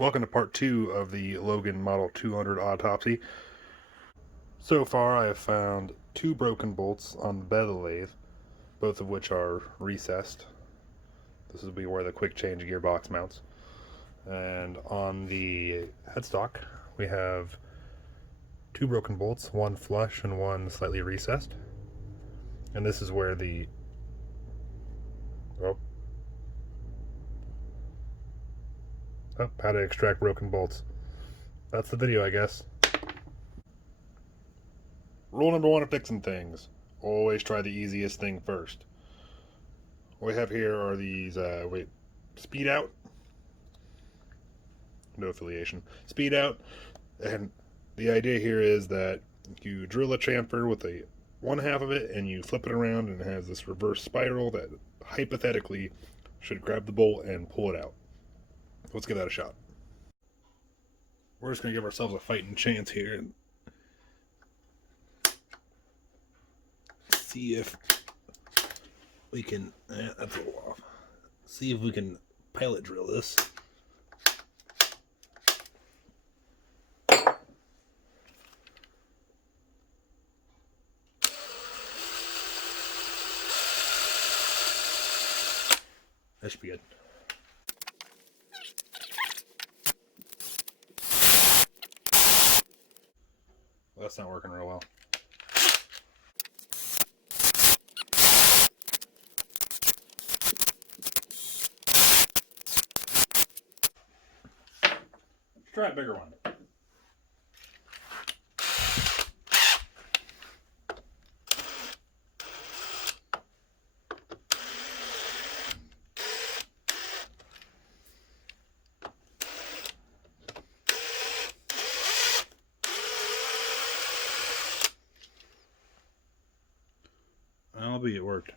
Welcome to part 2 of the Logan Model 200 autopsy. So far I have found 2 broken bolts on the bed of the lathe, both of which are recessed. This will be where the quick change gearbox mounts. And on the headstock we have 2 broken bolts, one flush and one slightly recessed. And this is where the how to extract broken bolts. That's the video, I guess. Rule number 1 of fixing things: always try the easiest thing first. What we have here are these, speed out. No affiliation. Speed out. And the idea here is that you drill a chamfer with one half of it and you flip it around, and it has this reverse spiral that hypothetically should grab the bolt and pull it out. Let's give that a shot. We're just going to give ourselves a fighting chance here and see if we can, that's a little off. See if we can pilot drill this. That should be good. Well, that's not working real well. Let's try a bigger one. Maybe it worked.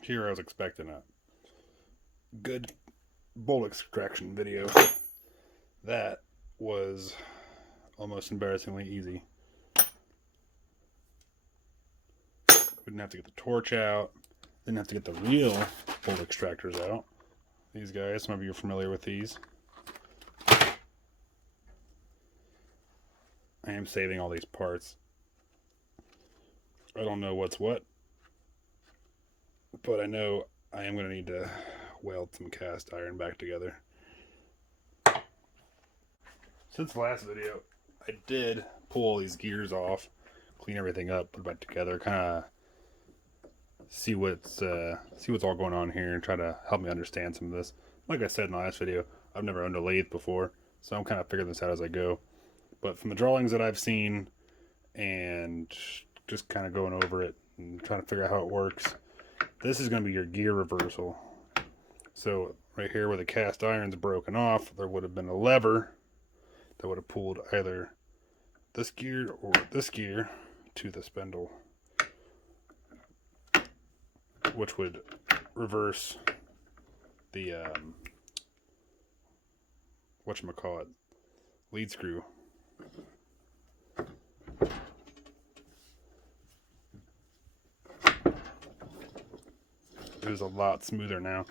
Here I was expecting a good bolt extraction video. That was almost embarrassingly easy. We didn't have to get the torch out. Didn't have to get the real bolt extractors out. These guys, some of you are familiar with these. I am saving all these parts. I don't know what's what, but I know I am going to need to weld some cast iron back together. Since the last video, I did pull all these gears off, clean everything up, put it back together, kind of see what's all going on here, and try to help me understand some of this. Like I said in the last video, I've never owned a lathe before, so I'm kind of figuring this out as I go. But from the drawings that I've seen and just kind of going over it and trying to figure out how it works, this is going to be your gear reversal. So right here where the cast iron's broken off, there would have been a lever that would have pulled either this gear or this gear to the spindle, which would reverse the whatchamacallit, lead screw. It is a lot smoother now.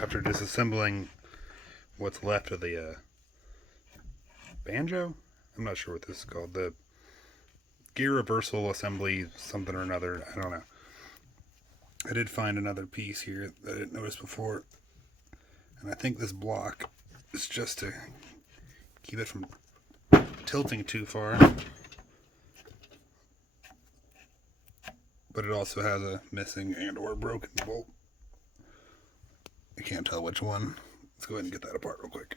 after disassembling what's left of the banjo. I'm not sure what this is called. The gear reversal assembly, something or another. I don't know. I did find another piece here that I didn't notice before. And I think this block is just to keep it from tilting too far. But it also has a missing and or broken bolt. I can't tell which one. Let's go ahead and get that apart real quick.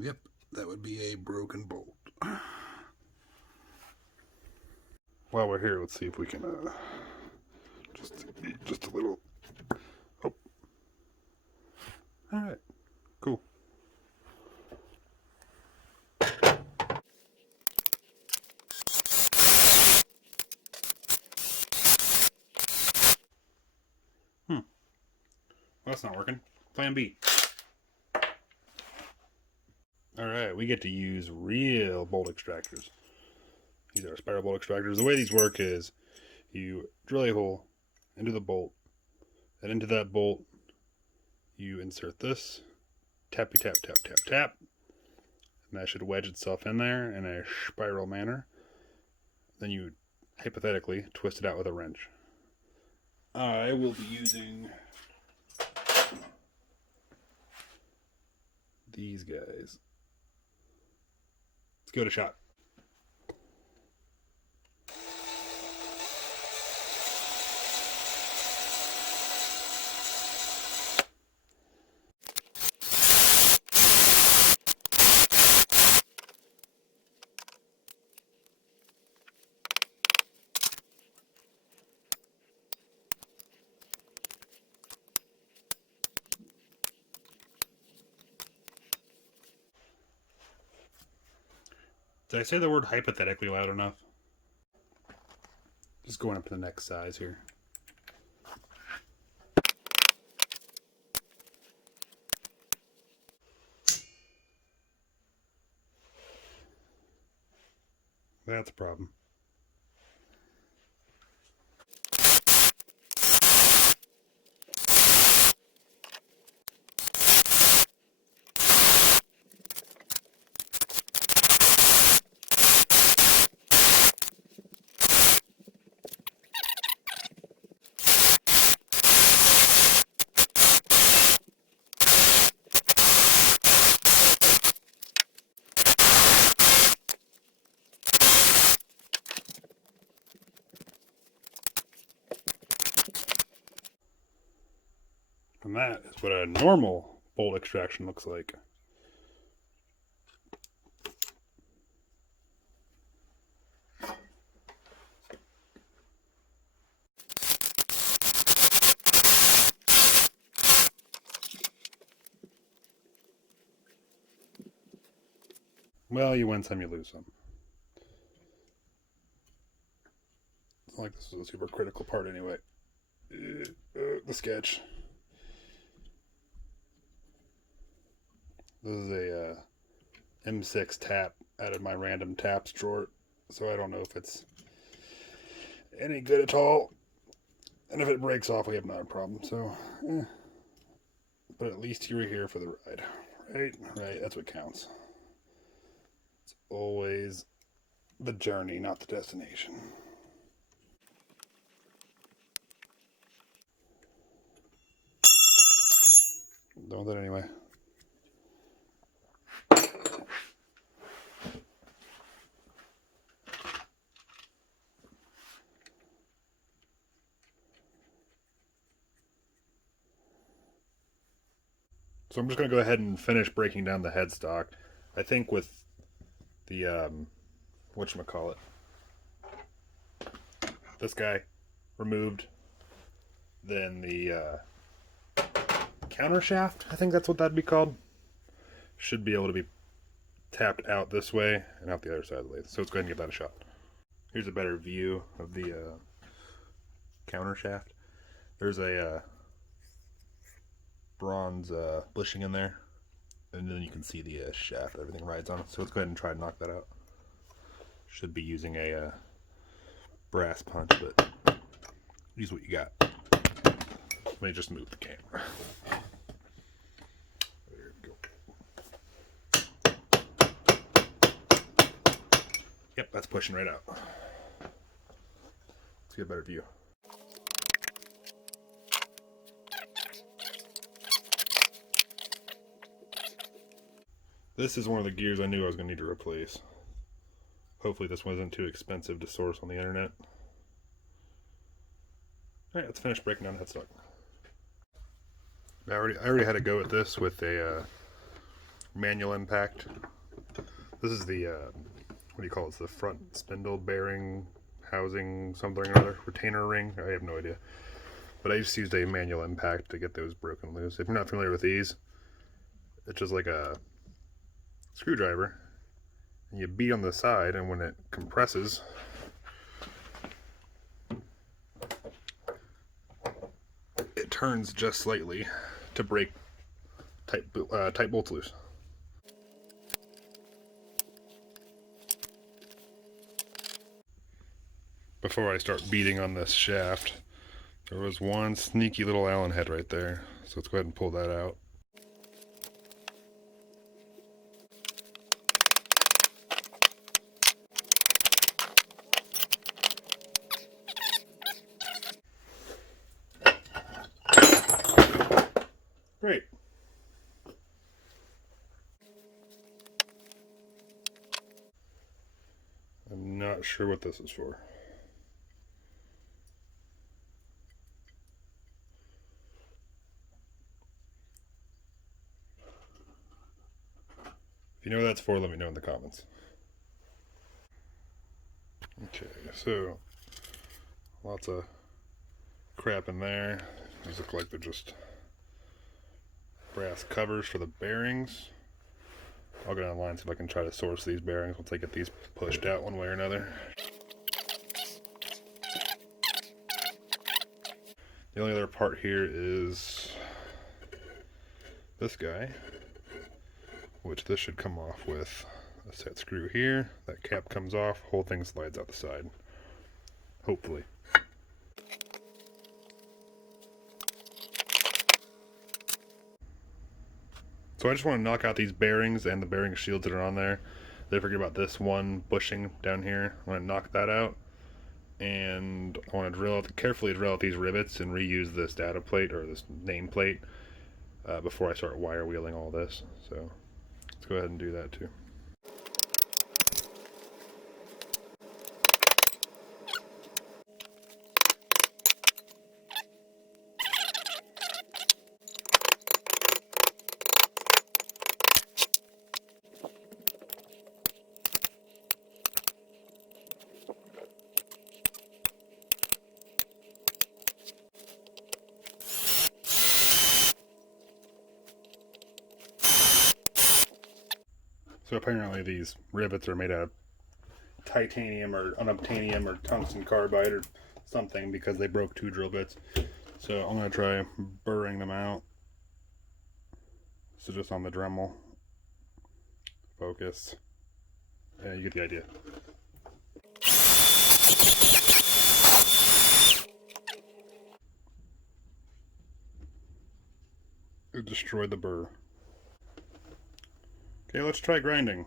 Yep, that would be a broken bolt. While we're here, let's see if we can just a little. Oh, all right, cool. Well, that's not working. Plan B. Alright, we get to use real bolt extractors. These are spiral bolt extractors. The way these work is you drill a hole into the bolt, and into that bolt you insert this, tappy tap, tap, tap, tap, and that should wedge itself in there in a spiral manner. Then you, hypothetically, twist it out with a wrench. I will be using these guys. Let's give it a shot. Did I say the word hypothetically loud enough? Just going up to the next size here. That's a problem. And that is what a normal bolt extraction looks like. Well, you win some, you lose some. It's not like this is a super critical part anyway. The sketch. This is a M6 tap out of my random taps drawer, so I don't know if it's any good at all. And if it breaks off, we have another problem. So, but at least you were here for the ride, right? Right. That's what counts. It's always the journey, not the destination. Don't do that anyway. So I'm just going to go ahead and finish breaking down the headstock. I think with the, whatchamacallit, this guy removed, then the counter shaft, I think that's what that'd be called, should be able to be tapped out this way and out the other side of the lathe. So let's go ahead and give that a shot. Here's a better view of the counter shaft. There's a bronze bushing in there, and then you can see the shaft everything rides on it. So let's go ahead and try and knock that out. Should be using a brass punch, but use what you got. Let me just move the camera. There we go. Yep, that's pushing right out. Let's get a better view. This is one of the gears I knew I was going to need to replace. Hopefully this wasn't too expensive to source on the internet. Alright, let's finish breaking down the headstock. I already had to go with this with a manual impact. This is the, what do you call it? It's the front spindle bearing housing something or other. Retainer ring? I have no idea. But I just used a manual impact to get those broken loose. If you're not familiar with these, it's just like a screwdriver. And you beat on the side, and when it compresses, it turns just slightly to break tight bolts loose. Before I start beating on this shaft, there was one sneaky little Allen head right there, so let's go ahead and pull that out. Great. I'm not sure what this is for. If you know what that's for, let me know in the comments. Okay, so lots of crap in there. These look like they're just brass covers for the bearings. I'll go online see if I can try to source these bearings once I get these pushed out one way or another. The only other part here is this guy, which this should come off with a set screw here. That cap comes off, whole thing slides out the side. Hopefully. So I just want to knock out these bearings and the bearing shields that are on there. They forget about this one bushing down here. I want to knock that out. And I want to carefully drill out these rivets and reuse this data plate or this name plate before I start wire wheeling all this. So let's go ahead and do that too. So apparently these rivets are made out of titanium or unobtainium or tungsten carbide or something because they broke 2 drill bits. So I'm going to try burring them out. So just on the Dremel. Focus. Yeah, you get the idea. It destroyed the burr. Okay, let's try grinding.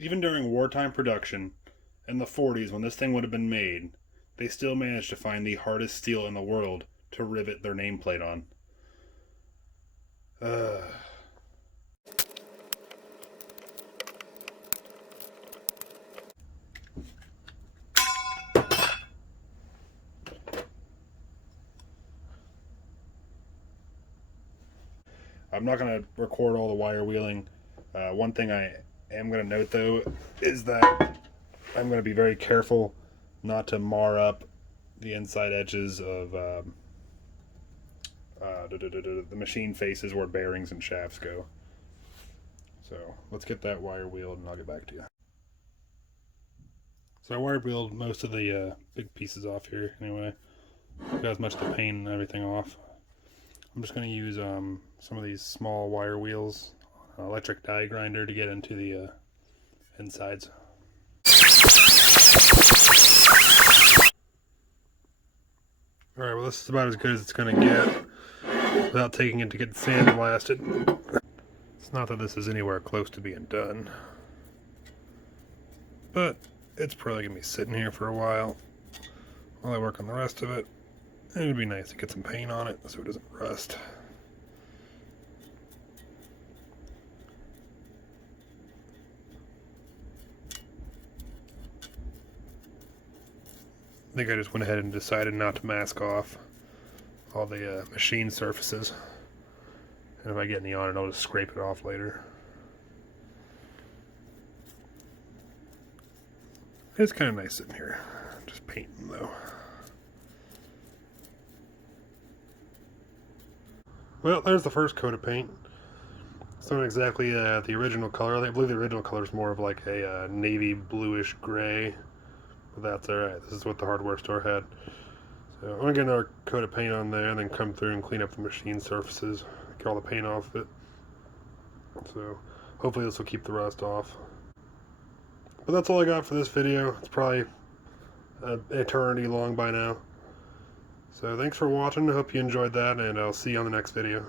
Even during wartime production, in the 40s when this thing would have been made, they still managed to find the hardest steel in the world to rivet their nameplate on. I'm not going to record all the wire wheeling. One thing I am going to note though is that I'm going to be very careful not to mar up the inside edges of the machine faces where bearings and shafts go. So let's get that wire wheeled and I'll get back to you. So I wire wheeled most of the big pieces off here anyway. Got as much of the paint and everything off. I'm just going to use some of these small wire wheels, electric die grinder to get into the insides. Alright, well this is about as good as it's going to get without taking it to get sandblasted. It's not that this is anywhere close to being done, but it's probably going to be sitting here for a while while I work on the rest of it. And it'd be nice to get some paint on it so it doesn't rust. I think I just went ahead and decided not to mask off all the machine surfaces. And if I get any on it, I'll just scrape it off later. It's kind of nice sitting here, just painting though. Well, there's the first coat of paint. It's not exactly the original color. I believe the original color is more of like a navy bluish gray. But that's alright. This is what the hardware store had. So I'm going to get another coat of paint on there and then come through and clean up the machine surfaces. Get all the paint off it. So hopefully this will keep the rust off. But that's all I got for this video. It's probably an eternity long by now. So thanks for watching. I hope you enjoyed that, and I'll see you on the next video.